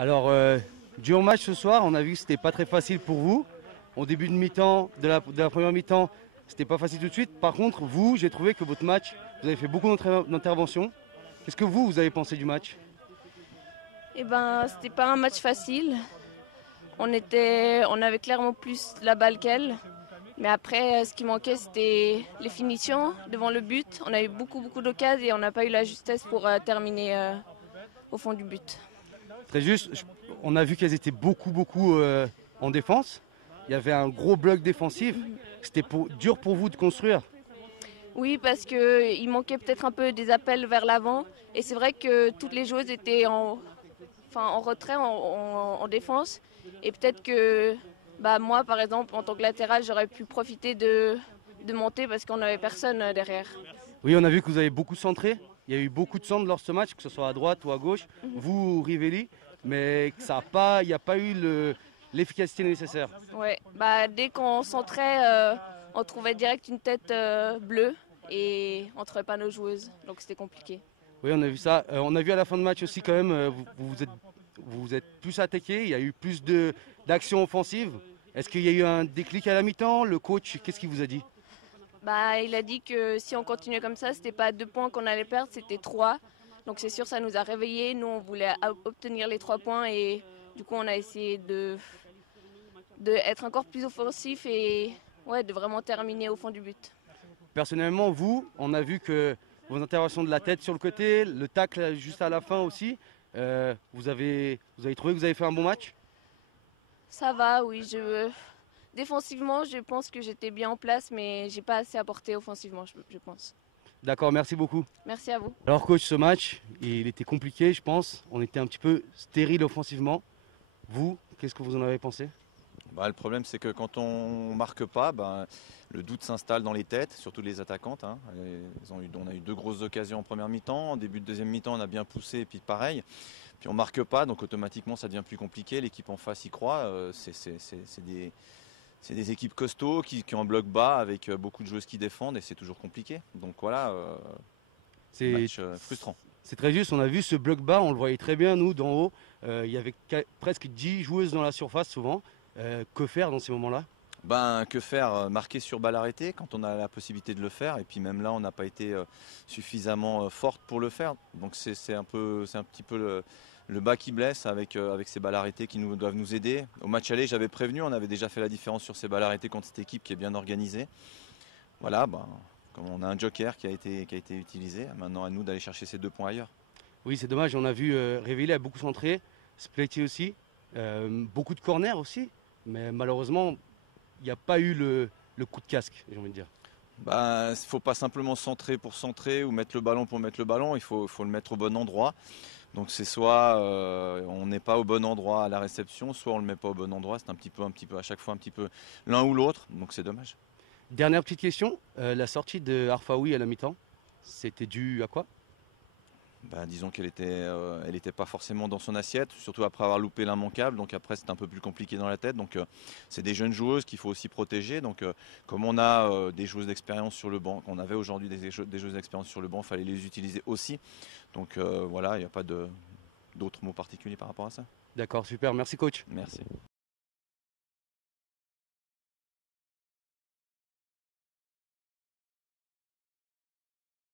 Alors, durant le match ce soir, on a vu que c'était pas très facile pour vous. Au début de mi-temps, de la première mi-temps, c'était pas facile tout de suite. Par contre, vous, j'ai trouvé que votre match, vous avez fait beaucoup d'interventions. Qu'est-ce que vous avez pensé du match? Eh ben, c'était pas un match facile. On avait clairement plus la balle qu'elle. Mais après, ce qui manquait, c'était les finitions devant le but. On a eu beaucoup d'occasions et on n'a pas eu la justesse pour terminer au fond du but. Très juste, on a vu qu'elles étaient beaucoup en défense. Il y avait un gros bloc défensif. C'était dur pour vous de construire. Oui, parce qu'il manquait peut-être un peu des appels vers l'avant. Et c'est vrai que toutes les joueuses étaient en retrait, en défense. Et peut-être que moi, par exemple, en tant que latéral, j'aurais pu profiter de monter parce qu'on n'avait personne derrière. Oui, on a vu que vous avez beaucoup centré. Il y a eu beaucoup de centres lors de ce match, que ce soit à droite ou à gauche. Vous, Rivelli, mais que il n'y a pas eu l'efficacité nécessaire. Ouais, dès qu'on centrait, on trouvait direct une tête bleue et on ne trouvait pas nos joueuses. Donc c'était compliqué. Oui, on a vu ça. On a vu à la fin de match aussi quand même, vous vous êtes plus attaqué, il y a eu plus d'actions offensives. Est-ce qu'il y a eu un déclic à la mi-temps? Le coach, qu'est-ce qu'il vous a dit? Il a dit que si on continuait comme ça, c'était pas 2 points qu'on allait perdre, c'était 3. Donc c'est sûr, ça nous a réveillés. Nous, on voulait obtenir les 3 points et du coup, on a essayé de être encore plus offensif et ouais, de vraiment terminer au fond du but. Personnellement, vous, on a vu que vos interventions de la tête sur le côté, le tacle juste à la fin aussi, vous avez trouvé que vous avez fait un bon match? Ça va, oui. Défensivement, je pense que j'étais bien en place, mais j'ai pas assez apporté offensivement, je pense. D'accord, merci beaucoup. Merci à vous. Alors coach, ce match, il était compliqué, je pense. On était un petit peu stérile offensivement. Vous, qu'est-ce que vous en avez pensé? Le problème, c'est que quand on ne marque pas, le doute s'installe dans les têtes, surtout les attaquantes, hein. On a eu 2 grosses occasions en première mi-temps. En début de deuxième mi-temps, on a bien poussé, et puis pareil. Puis on ne marque pas, donc automatiquement, ça devient plus compliqué. L'équipe en face y croit. C'est des équipes costauds qui ont un bloc bas avec beaucoup de joueuses qui défendent, et c'est toujours compliqué. Donc voilà, C'est match frustrant. c'est très juste, on a vu ce bloc bas, on le voyait très bien nous d'en haut. Il y avait presque 10 joueuses dans la surface souvent. Que faire dans ces moments-là? Que faire? Marquer sur balle arrêtée quand on a la possibilité de le faire. Et puis même là, on n'a pas été suffisamment forte pour le faire. Donc c'est un petit peu le bas qui blesse avec ces balles arrêtées qui doivent nous aider. Au match aller, j'avais prévenu, on avait déjà fait la différence sur ces balles arrêtées contre cette équipe qui est bien organisée. Voilà, comme on a un joker qui a été utilisé, maintenant à nous d'aller chercher ces 2 points ailleurs. Oui, c'est dommage, on a vu Révélé a beaucoup centré, Spletti aussi, beaucoup de corners aussi, mais malheureusement, il n'y a pas eu le coup de casque, j'ai envie de dire. Il ne faut pas simplement centrer pour centrer ou mettre le ballon pour mettre le ballon, il faut le mettre au bon endroit. Donc c'est soit on n'est pas au bon endroit à la réception, soit on ne le met pas au bon endroit. C'est un petit peu à chaque fois un petit peu l'un ou l'autre, donc c'est dommage. Dernière petite question, la sortie de Arfaoui à la mi-temps, c'était dû à quoi? Disons qu'elle était pas forcément dans son assiette, surtout après avoir loupé l'immanquable. Donc après c'est un peu plus compliqué dans la tête. Donc c'est des jeunes joueuses qu'il faut aussi protéger. Donc comme on a des joueuses d'expérience sur le banc, qu'on avait aujourd'hui des joueuses d'expérience sur le banc, il fallait les utiliser aussi. Donc voilà, il n'y a pas d'autres mots particuliers par rapport à ça. D'accord, super, merci coach. Merci.